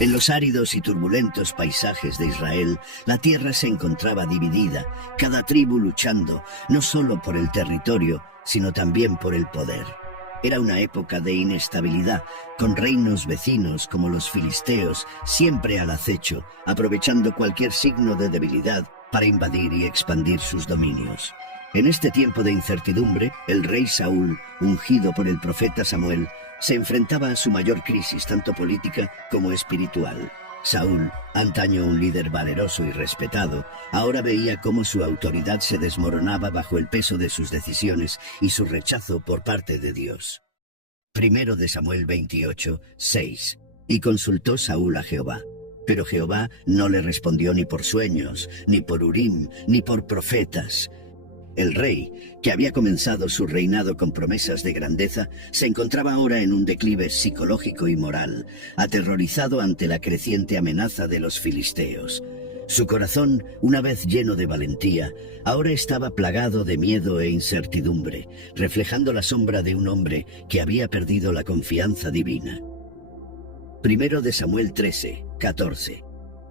En los áridos y turbulentos paisajes de Israel, la tierra se encontraba dividida, cada tribu luchando no solo por el territorio, sino también por el poder. Era una época de inestabilidad, con reinos vecinos como los filisteos siempre al acecho, aprovechando cualquier signo de debilidad para invadir y expandir sus dominios. En este tiempo de incertidumbre, el rey Saúl, ungido por el profeta Samuel, se enfrentaba a su mayor crisis tanto política como espiritual. Saúl, antaño un líder valeroso y respetado, ahora veía cómo su autoridad se desmoronaba bajo el peso de sus decisiones y su rechazo por parte de Dios. Primero de Samuel 28, 6. Y consultó Saúl a Jehová. Pero Jehová no le respondió ni por sueños, ni por Urim, ni por profetas. El rey, que había comenzado su reinado con promesas de grandeza, se encontraba ahora en un declive psicológico y moral, aterrorizado ante la creciente amenaza de los filisteos. Su corazón, una vez lleno de valentía, ahora estaba plagado de miedo e incertidumbre, reflejando la sombra de un hombre que había perdido la confianza divina. Primero de Samuel 13, 14.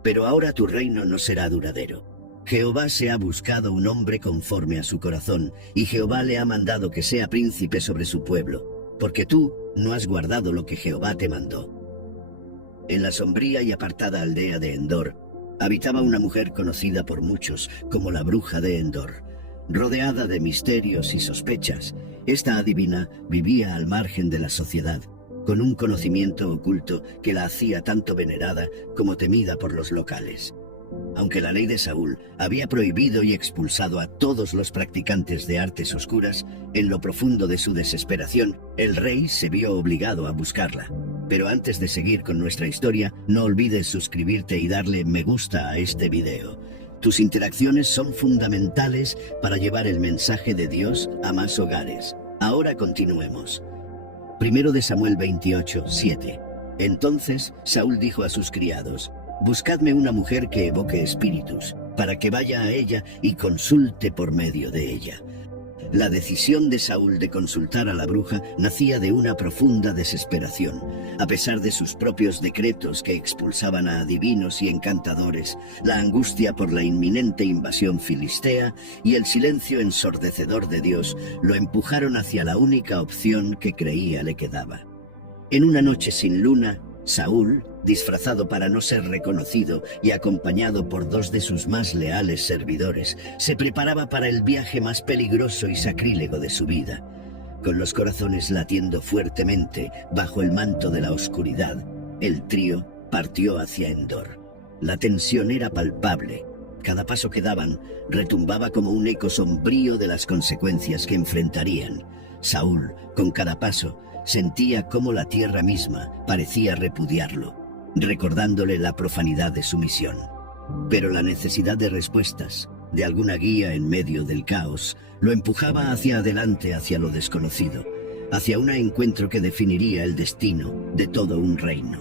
Pero ahora tu reino no será duradero. Jehová se ha buscado un hombre conforme a su corazón, y Jehová le ha mandado que sea príncipe sobre su pueblo, porque tú no has guardado lo que Jehová te mandó. En la sombría y apartada aldea de Endor, habitaba una mujer conocida por muchos como la bruja de Endor. Rodeada de misterios y sospechas, esta adivina vivía al margen de la sociedad, con un conocimiento oculto que la hacía tanto venerada como temida por los locales. Aunque la ley de Saúl había prohibido y expulsado a todos los practicantes de artes oscuras, en lo profundo de su desesperación, el rey se vio obligado a buscarla. Pero antes de seguir con nuestra historia, no olvides suscribirte y darle me gusta a este video. Tus interacciones son fundamentales para llevar el mensaje de Dios a más hogares. Ahora continuemos. Primero de Samuel 28, 7. Entonces Saúl dijo a sus criados: buscadme una mujer que evoque espíritus, para que vaya a ella y consulte por medio de ella. La decisión de Saúl de consultar a la bruja nacía de una profunda desesperación. A pesar de sus propios decretos que expulsaban a adivinos y encantadores, la angustia por la inminente invasión filistea y el silencio ensordecedor de Dios lo empujaron hacia la única opción que creía le quedaba. En una noche sin luna, Saúl, disfrazado para no ser reconocido y acompañado por dos de sus más leales servidores, se preparaba para el viaje más peligroso y sacrílego de su vida. Con los corazones latiendo fuertemente bajo el manto de la oscuridad, el trío partió hacia Endor. La tensión era palpable. Cada paso que daban retumbaba como un eco sombrío de las consecuencias que enfrentarían. Saúl, con cada paso, sentía cómo la tierra misma parecía repudiarlo, recordándole la profanidad de su misión. Pero la necesidad de respuestas, de alguna guía en medio del caos, lo empujaba hacia adelante, hacia lo desconocido, hacia un encuentro que definiría el destino de todo un reino.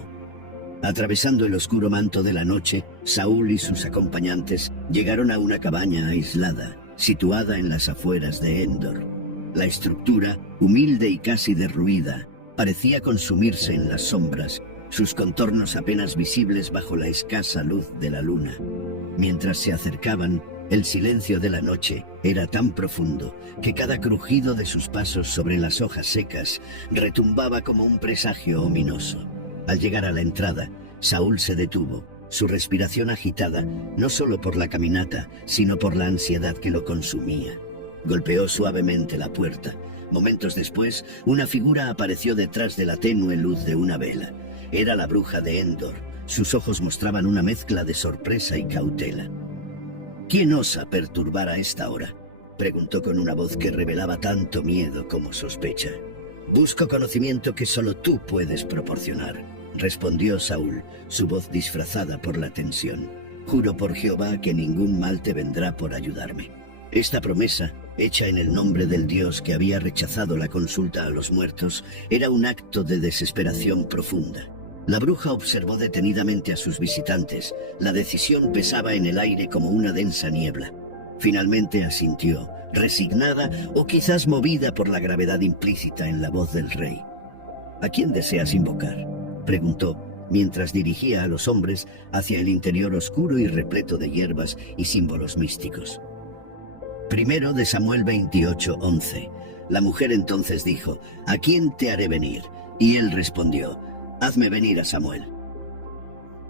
Atravesando el oscuro manto de la noche, Saúl y sus acompañantes llegaron a una cabaña aislada, situada en las afueras de Endor. La estructura, humilde y casi derruida, parecía consumirse en las sombras, sus contornos apenas visibles bajo la escasa luz de la luna. Mientras se acercaban, el silencio de la noche era tan profundo que cada crujido de sus pasos sobre las hojas secas retumbaba como un presagio ominoso. Al llegar a la entrada, Saúl se detuvo, su respiración agitada, no solo por la caminata, sino por la ansiedad que lo consumía. Golpeó suavemente la puerta. Momentos después, una figura apareció detrás de la tenue luz de una vela. Era la bruja de Endor. Sus ojos mostraban una mezcla de sorpresa y cautela. ¿Quién osa perturbar a esta hora?, preguntó con una voz que revelaba tanto miedo como sospecha. Busco conocimiento que solo tú puedes proporcionar, respondió Saúl, su voz disfrazada por la tensión. Juro por Jehová que ningún mal te vendrá por ayudarme. Esta promesa, hecha en el nombre del Dios que había rechazado la consulta a los muertos, era un acto de desesperación profunda. La bruja observó detenidamente a sus visitantes. La decisión pesaba en el aire como una densa niebla. Finalmente asintió, resignada o quizás movida por la gravedad implícita en la voz del rey. ¿A quién deseas invocar?, preguntó, mientras dirigía a los hombres hacia el interior oscuro y repleto de hierbas y símbolos místicos. Primero de Samuel 28:11. La mujer entonces dijo: ¿A quién te haré venir? Y él respondió: Hazme venir a Samuel.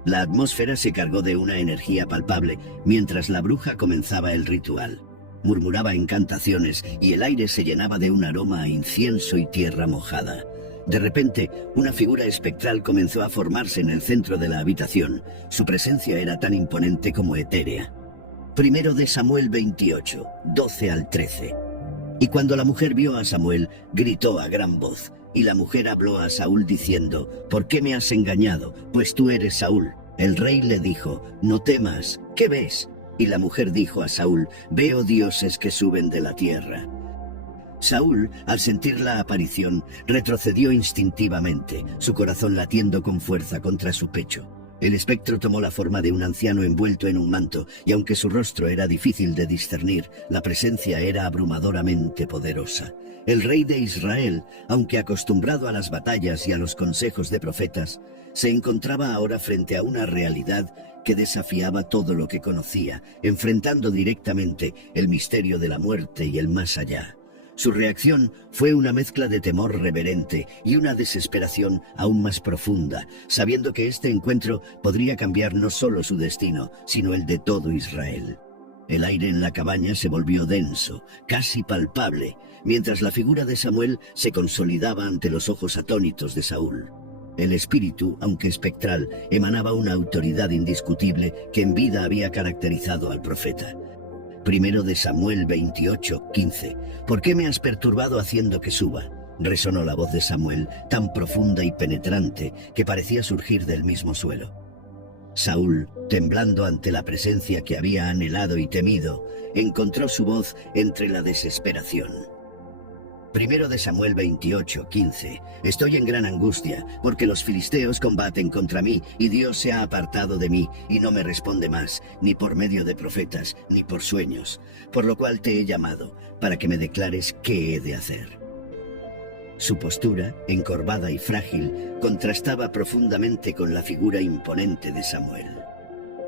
La atmósfera se cargó de una energía palpable mientras la bruja comenzaba el ritual. Murmuraba encantaciones y el aire se llenaba de un aroma a incienso y tierra mojada. De repente, una figura espectral comenzó a formarse en el centro de la habitación. Su presencia era tan imponente como etérea. Primero de Samuel 28, 12 al 13. Y cuando la mujer vio a Samuel, gritó a gran voz. Y la mujer habló a Saúl diciendo: ¿Por qué me has engañado? Pues tú eres Saúl. El rey le dijo: No temas, ¿qué ves? Y la mujer dijo a Saúl: Veo dioses que suben de la tierra. Saúl, al sentir la aparición, retrocedió instintivamente, su corazón latiendo con fuerza contra su pecho. El espectro tomó la forma de un anciano envuelto en un manto, y aunque su rostro era difícil de discernir, la presencia era abrumadoramente poderosa. El rey de Israel, aunque acostumbrado a las batallas y a los consejos de profetas, se encontraba ahora frente a una realidad que desafiaba todo lo que conocía, enfrentando directamente el misterio de la muerte y el más allá. Su reacción fue una mezcla de temor reverente y una desesperación aún más profunda, sabiendo que este encuentro podría cambiar no solo su destino, sino el de todo Israel. El aire en la cabaña se volvió denso, casi palpable, mientras la figura de Samuel se consolidaba ante los ojos atónitos de Saúl. El espíritu, aunque espectral, emanaba una autoridad indiscutible que en vida había caracterizado al profeta. Primero de Samuel 28:15. ¿Por qué me has perturbado haciendo que suba? Resonó la voz de Samuel, tan profunda y penetrante que parecía surgir del mismo suelo. Saúl, temblando ante la presencia que había anhelado y temido, encontró su voz entre la desesperación. Primero de Samuel 28:15. Estoy en gran angustia, porque los filisteos combaten contra mí, y Dios se ha apartado de mí, y no me responde más, ni por medio de profetas, ni por sueños. Por lo cual te he llamado, para que me declares qué he de hacer. Su postura, encorvada y frágil, contrastaba profundamente con la figura imponente de Samuel.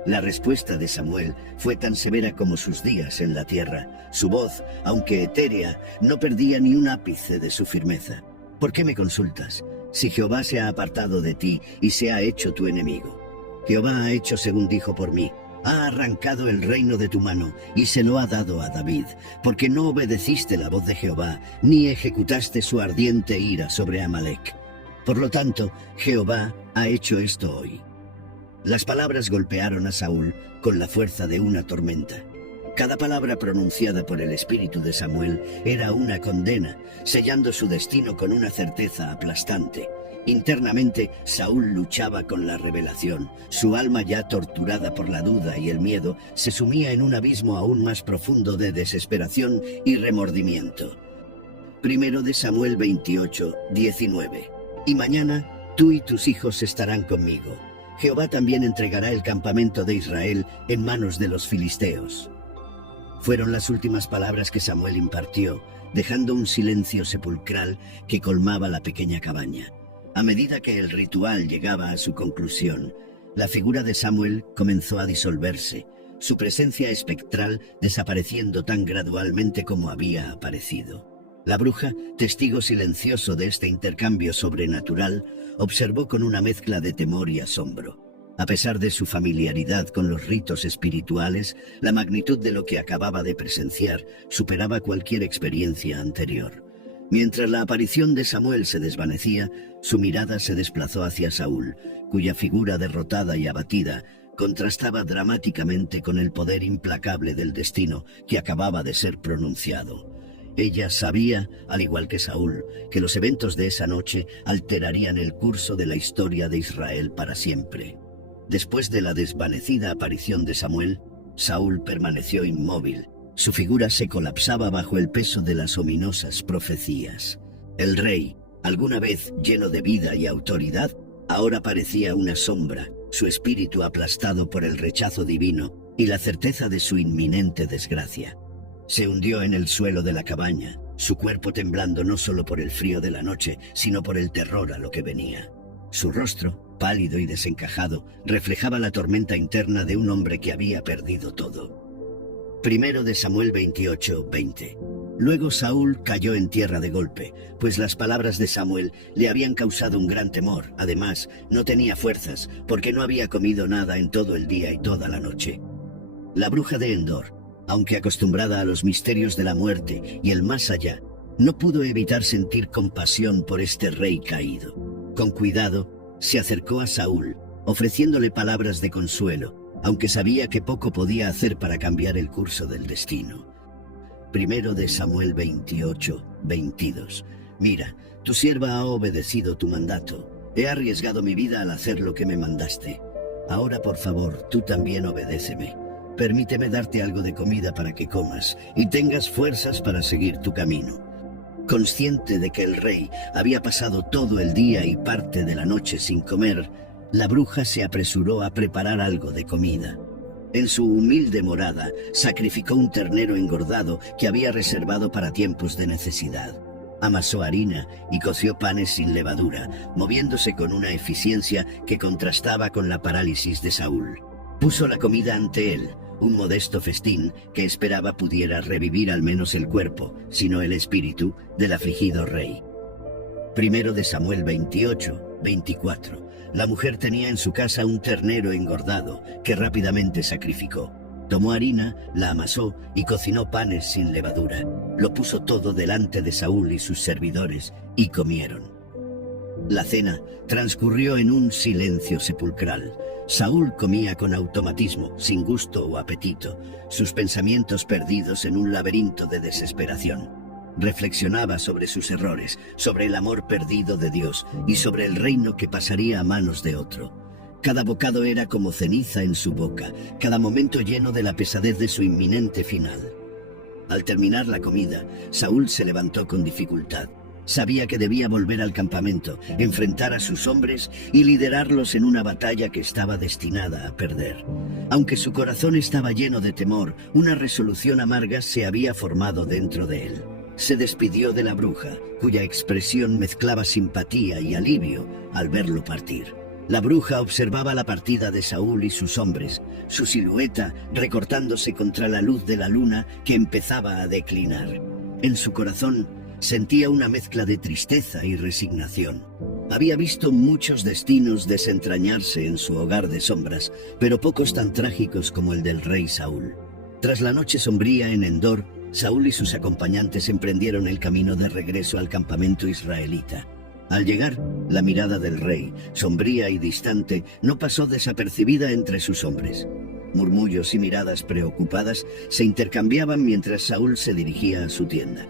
La respuesta de Samuel fue tan severa como sus días en la tierra. Su voz, aunque etérea, no perdía ni un ápice de su firmeza. ¿Por qué me consultas? Si Jehová se ha apartado de ti y se ha hecho tu enemigo. Jehová ha hecho según dijo por mí. Ha arrancado el reino de tu mano y se lo ha dado a David, porque no obedeciste la voz de Jehová, ni ejecutaste su ardiente ira sobre Amalec. Por lo tanto, Jehová ha hecho esto hoy. Las palabras golpearon a Saúl con la fuerza de una tormenta. Cada palabra pronunciada por el espíritu de Samuel era una condena, sellando su destino con una certeza aplastante. Internamente, Saúl luchaba con la revelación. Su alma, ya torturada por la duda y el miedo, se sumía en un abismo aún más profundo de desesperación y remordimiento. Primero de Samuel 28:19. Y mañana tú y tus hijos estarán conmigo. Jehová también entregará el campamento de Israel en manos de los filisteos. Fueron las últimas palabras que Samuel impartió, dejando un silencio sepulcral que colmaba la pequeña cabaña. A medida que el ritual llegaba a su conclusión, la figura de Samuel comenzó a disolverse, su presencia espectral desapareciendo tan gradualmente como había aparecido. La bruja, testigo silencioso de este intercambio sobrenatural, observó con una mezcla de temor y asombro. A pesar de su familiaridad con los ritos espirituales, la magnitud de lo que acababa de presenciar superaba cualquier experiencia anterior. Mientras la aparición de Samuel se desvanecía, su mirada se desplazó hacia Saúl, cuya figura derrotada y abatida contrastaba dramáticamente con el poder implacable del destino que acababa de ser pronunciado. Ella sabía, al igual que Saúl, que los eventos de esa noche alterarían el curso de la historia de Israel para siempre. Después de la desvanecida aparición de Samuel, Saúl permaneció inmóvil. Su figura se colapsaba bajo el peso de las ominosas profecías. El rey, alguna vez lleno de vida y autoridad, ahora parecía una sombra, su espíritu aplastado por el rechazo divino y la certeza de su inminente desgracia. Se hundió en el suelo de la cabaña, su cuerpo temblando no solo por el frío de la noche, sino por el terror a lo que venía. Su rostro, pálido y desencajado, reflejaba la tormenta interna de un hombre que había perdido todo. Primero de Samuel 28:20. Luego Saúl cayó en tierra de golpe, pues las palabras de Samuel le habían causado un gran temor. Además, no tenía fuerzas, porque no había comido nada en todo el día y toda la noche. La bruja de Endor, aunque acostumbrada a los misterios de la muerte y el más allá, no pudo evitar sentir compasión por este rey caído. Con cuidado, se acercó a Saúl, ofreciéndole palabras de consuelo, aunque sabía que poco podía hacer para cambiar el curso del destino. Primero de Samuel 28:22. Mira, tu sierva ha obedecido tu mandato. He arriesgado mi vida al hacer lo que me mandaste. Ahora, por favor, tú también obedéceme. Permíteme darte algo de comida para que comas y tengas fuerzas para seguir tu camino. Consciente de que el rey había pasado todo el día y parte de la noche sin comer, la bruja se apresuró a preparar algo de comida. En su humilde morada, sacrificó un ternero engordado que había reservado para tiempos de necesidad. Amasó harina y coció panes sin levadura, moviéndose con una eficiencia que contrastaba con la parálisis de Saúl. Puso la comida ante él, un modesto festín que esperaba pudiera revivir al menos el cuerpo, sino el espíritu, del afligido rey. Primero de Samuel 28:24. La mujer tenía en su casa un ternero engordado que rápidamente sacrificó. Tomó harina, la amasó y cocinó panes sin levadura. Lo puso todo delante de Saúl y sus servidores y comieron. La cena transcurrió en un silencio sepulcral. Saúl comía con automatismo, sin gusto o apetito, sus pensamientos perdidos en un laberinto de desesperación. Reflexionaba sobre sus errores, sobre el amor perdido de Dios y sobre el reino que pasaría a manos de otro. Cada bocado era como ceniza en su boca, cada momento lleno de la pesadez de su inminente final. Al terminar la comida, Saúl se levantó con dificultad. Sabía que debía volver al campamento, enfrentar a sus hombres y liderarlos en una batalla que estaba destinada a perder. Aunque su corazón estaba lleno de temor, una resolución amarga se había formado dentro de él. Se despidió de la bruja, cuya expresión mezclaba simpatía y alivio al verlo partir. La bruja observaba la partida de Saúl y sus hombres, su silueta recortándose contra la luz de la luna que empezaba a declinar. En su corazón sentía una mezcla de tristeza y resignación. Había visto muchos destinos desentrañarse en su hogar de sombras, pero pocos tan trágicos como el del rey Saúl. Tras la noche sombría en Endor, Saúl y sus acompañantes emprendieron el camino de regreso al campamento israelita. Al llegar, la mirada del rey, sombría y distante, no pasó desapercibida entre sus hombres. Murmullos y miradas preocupadas se intercambiaban mientras Saúl se dirigía a su tienda.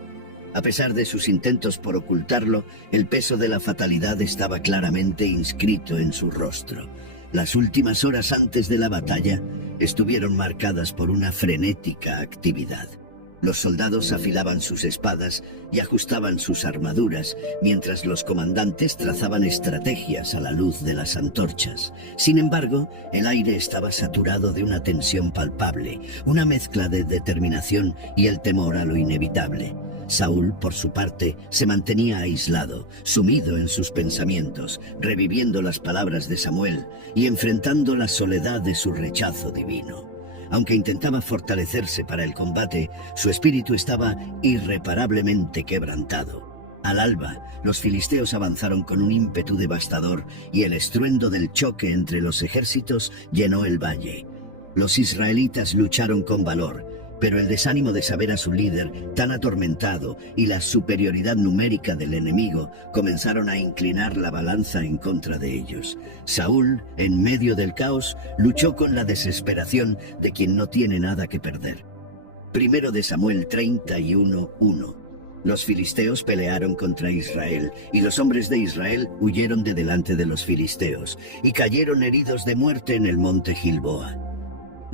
A pesar de sus intentos por ocultarlo, el peso de la fatalidad estaba claramente inscrito en su rostro. Las últimas horas antes de la batalla estuvieron marcadas por una frenética actividad. Los soldados afilaban sus espadas y ajustaban sus armaduras, mientras los comandantes trazaban estrategias a la luz de las antorchas. Sin embargo, el aire estaba saturado de una tensión palpable, una mezcla de determinación y el temor a lo inevitable. Saúl, por su parte, se mantenía aislado, sumido en sus pensamientos, reviviendo las palabras de Samuel y enfrentando la soledad de su rechazo divino. Aunque intentaba fortalecerse para el combate, su espíritu estaba irreparablemente quebrantado. Al alba, los filisteos avanzaron con un ímpetu devastador y el estruendo del choque entre los ejércitos llenó el valle. Los israelitas lucharon con valor, pero el desánimo de saber a su líder tan atormentado y la superioridad numérica del enemigo comenzaron a inclinar la balanza en contra de ellos. Saúl, en medio del caos, luchó con la desesperación de quien no tiene nada que perder. Primero de Samuel 31:1. Los filisteos pelearon contra Israel, y los hombres de Israel huyeron de delante de los filisteos, y cayeron heridos de muerte en el monte Gilboa.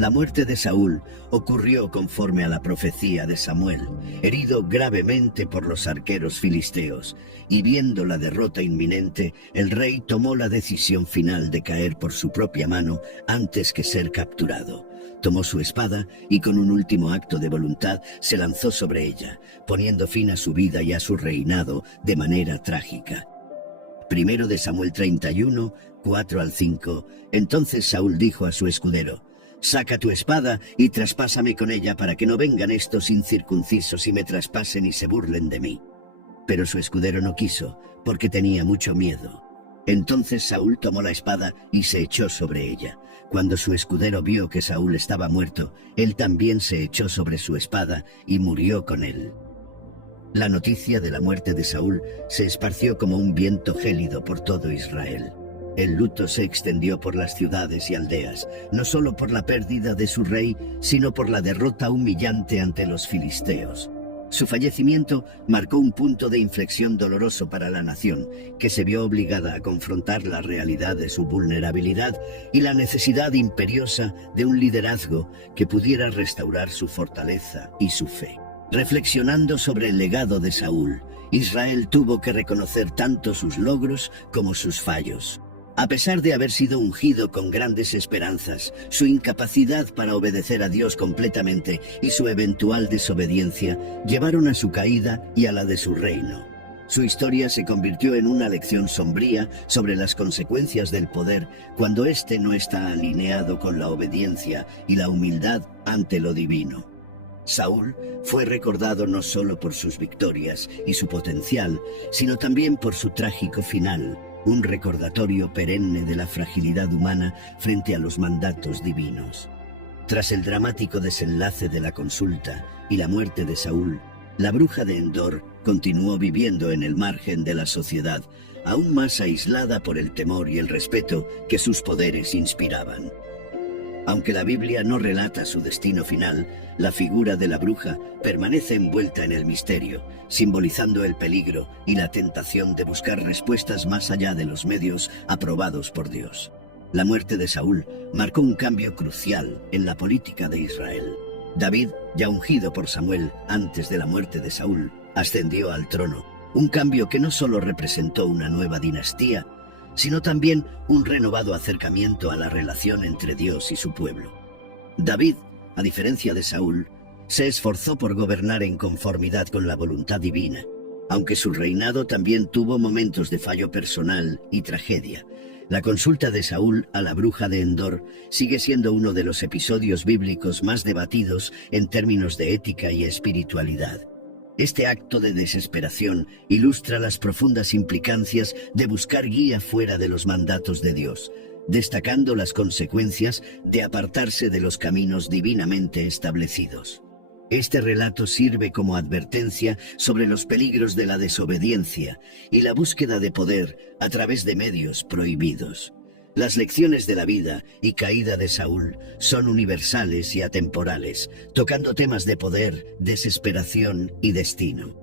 La muerte de Saúl ocurrió conforme a la profecía de Samuel, herido gravemente por los arqueros filisteos, y viendo la derrota inminente, el rey tomó la decisión final de caer por su propia mano antes que ser capturado. Tomó su espada y con un último acto de voluntad se lanzó sobre ella, poniendo fin a su vida y a su reinado de manera trágica. Primero de Samuel 31, 4 al 5. Entonces Saúl dijo a su escudero: «Saca tu espada y traspásame con ella para que no vengan estos incircuncisos y me traspasen y se burlen de mí». Pero su escudero no quiso, porque tenía mucho miedo. Entonces Saúl tomó la espada y se echó sobre ella. Cuando su escudero vio que Saúl estaba muerto, él también se echó sobre su espada y murió con él. La noticia de la muerte de Saúl se esparció como un viento gélido por todo Israel. El luto se extendió por las ciudades y aldeas, no solo por la pérdida de su rey, sino por la derrota humillante ante los filisteos. Su fallecimiento marcó un punto de inflexión doloroso para la nación, que se vio obligada a confrontar la realidad de su vulnerabilidad y la necesidad imperiosa de un liderazgo que pudiera restaurar su fortaleza y su fe. Reflexionando sobre el legado de Saúl, Israel tuvo que reconocer tanto sus logros como sus fallos. A pesar de haber sido ungido con grandes esperanzas, su incapacidad para obedecer a Dios completamente y su eventual desobediencia llevaron a su caída y a la de su reino. Su historia se convirtió en una lección sombría sobre las consecuencias del poder cuando éste no está alineado con la obediencia y la humildad ante lo divino. Saúl fue recordado no solo por sus victorias y su potencial, sino también por su trágico final, un recordatorio perenne de la fragilidad humana frente a los mandatos divinos. Tras el dramático desenlace de la consulta y la muerte de Saúl, la bruja de Endor continuó viviendo en el margen de la sociedad, aún más aislada por el temor y el respeto que sus poderes inspiraban. Aunque la Biblia no relata su destino final, la figura de la bruja permanece envuelta en el misterio, simbolizando el peligro y la tentación de buscar respuestas más allá de los medios aprobados por Dios. La muerte de Saúl marcó un cambio crucial en la política de Israel. David, ya ungido por Samuel antes de la muerte de Saúl, ascendió al trono, un cambio que no solo representó una nueva dinastía, sino también un renovado acercamiento a la relación entre Dios y su pueblo. David, a diferencia de Saúl, se esforzó por gobernar en conformidad con la voluntad divina, aunque su reinado también tuvo momentos de fallo personal y tragedia. La consulta de Saúl a la bruja de Endor sigue siendo uno de los episodios bíblicos más debatidos en términos de ética y espiritualidad. Este acto de desesperación ilustra las profundas implicancias de buscar guía fuera de los mandatos de Dios, destacando las consecuencias de apartarse de los caminos divinamente establecidos. Este relato sirve como advertencia sobre los peligros de la desobediencia y la búsqueda de poder a través de medios prohibidos. Las lecciones de la vida y caída de Saúl son universales y atemporales, tocando temas de poder, desesperación y destino.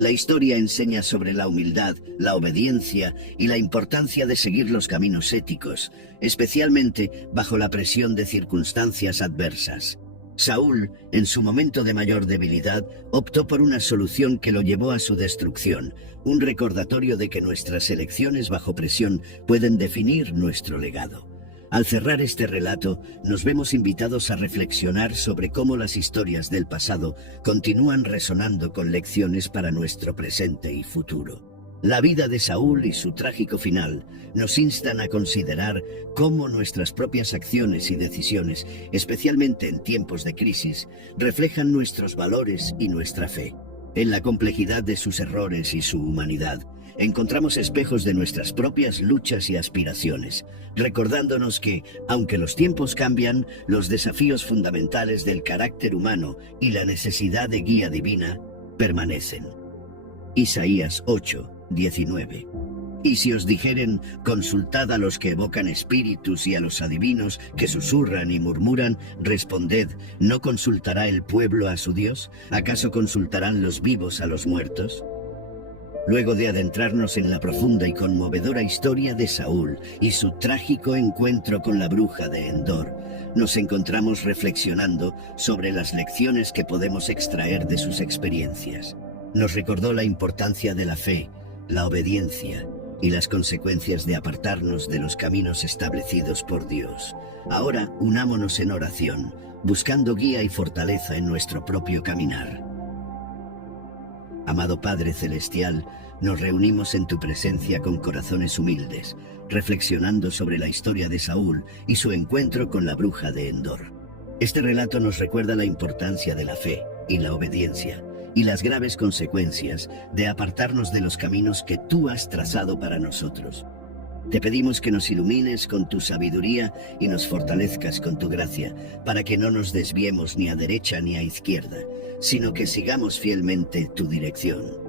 La historia enseña sobre la humildad, la obediencia y la importancia de seguir los caminos éticos, especialmente bajo la presión de circunstancias adversas. Saúl, en su momento de mayor debilidad, optó por una solución que lo llevó a su destrucción, un recordatorio de que nuestras elecciones bajo presión pueden definir nuestro legado. Al cerrar este relato, nos vemos invitados a reflexionar sobre cómo las historias del pasado continúan resonando con lecciones para nuestro presente y futuro. La vida de Saúl y su trágico final nos instan a considerar cómo nuestras propias acciones y decisiones, especialmente en tiempos de crisis, reflejan nuestros valores y nuestra fe. En la complejidad de sus errores y su humanidad, encontramos espejos de nuestras propias luchas y aspiraciones, recordándonos que, aunque los tiempos cambian, los desafíos fundamentales del carácter humano y la necesidad de guía divina permanecen. Isaías 8:19. Y si os dijeren, consultad a los que evocan espíritus y a los adivinos que susurran y murmuran, responded, ¿no consultará el pueblo a su Dios? ¿Acaso consultarán los vivos a los muertos? Luego de adentrarnos en la profunda y conmovedora historia de Saúl y su trágico encuentro con la bruja de Endor, nos encontramos reflexionando sobre las lecciones que podemos extraer de sus experiencias. Nos recordó la importancia de la fe, la obediencia y las consecuencias de apartarnos de los caminos establecidos por Dios. Ahora unámonos en oración, buscando guía y fortaleza en nuestro propio caminar. Amado Padre Celestial, nos reunimos en tu presencia con corazones humildes, reflexionando sobre la historia de Saúl y su encuentro con la bruja de Endor. Este relato nos recuerda la importancia de la fe y la obediencia, y las graves consecuencias de apartarnos de los caminos que tú has trazado para nosotros. Te pedimos que nos ilumines con tu sabiduría y nos fortalezcas con tu gracia, para que no nos desviemos ni a derecha ni a izquierda, sino que sigamos fielmente tu dirección.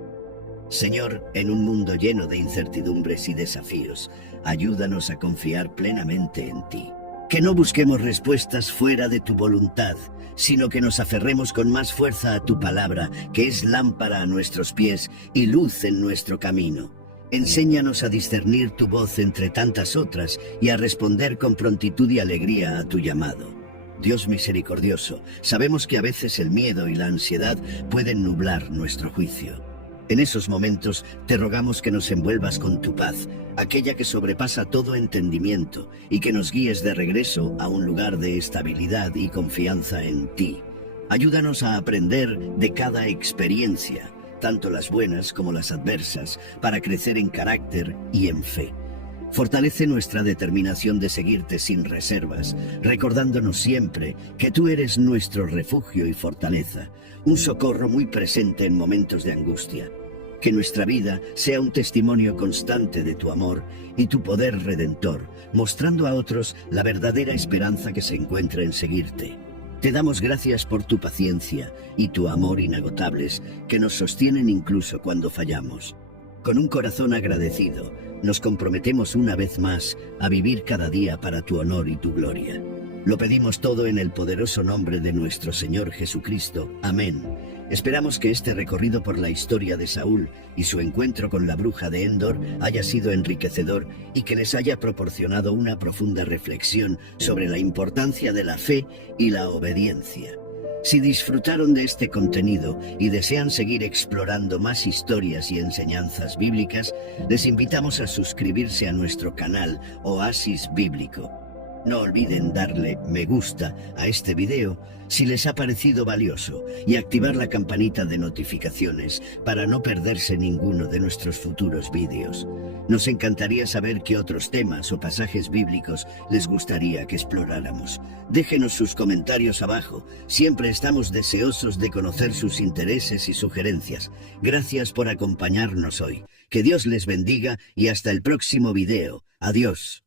Señor, en un mundo lleno de incertidumbres y desafíos, ayúdanos a confiar plenamente en ti. Que no busquemos respuestas fuera de tu voluntad, sino que nos aferremos con más fuerza a tu palabra, que es lámpara a nuestros pies y luz en nuestro camino. Enséñanos a discernir tu voz entre tantas otras y a responder con prontitud y alegría a tu llamado. Dios misericordioso, sabemos que a veces el miedo y la ansiedad pueden nublar nuestro juicio. En esos momentos te rogamos que nos envuelvas con tu paz, aquella que sobrepasa todo entendimiento, y que nos guíes de regreso a un lugar de estabilidad y confianza en ti. Ayúdanos a aprender de cada experiencia, tanto las buenas como las adversas, para crecer en carácter y en fe. Fortalece nuestra determinación de seguirte sin reservas, recordándonos siempre que tú eres nuestro refugio y fortaleza, un socorro muy presente en momentos de angustia. Que nuestra vida sea un testimonio constante de tu amor y tu poder redentor, mostrando a otros la verdadera esperanza que se encuentra en seguirte. Te damos gracias por tu paciencia y tu amor inagotables, que nos sostienen incluso cuando fallamos. Con un corazón agradecido, nos comprometemos una vez más a vivir cada día para tu honor y tu gloria. Lo pedimos todo en el poderoso nombre de nuestro Señor Jesucristo. Amén. Esperamos que este recorrido por la historia de Saúl y su encuentro con la bruja de Endor haya sido enriquecedor y que les haya proporcionado una profunda reflexión sobre la importancia de la fe y la obediencia. Si disfrutaron de este contenido y desean seguir explorando más historias y enseñanzas bíblicas, les invitamos a suscribirse a nuestro canal Oasis Bíblico. No olviden darle me gusta a este video si les ha parecido valioso y activar la campanita de notificaciones para no perderse ninguno de nuestros futuros vídeos. Nos encantaría saber qué otros temas o pasajes bíblicos les gustaría que exploráramos. Déjenos sus comentarios abajo. Siempre estamos deseosos de conocer sus intereses y sugerencias. Gracias por acompañarnos hoy. Que Dios les bendiga y hasta el próximo video. Adiós.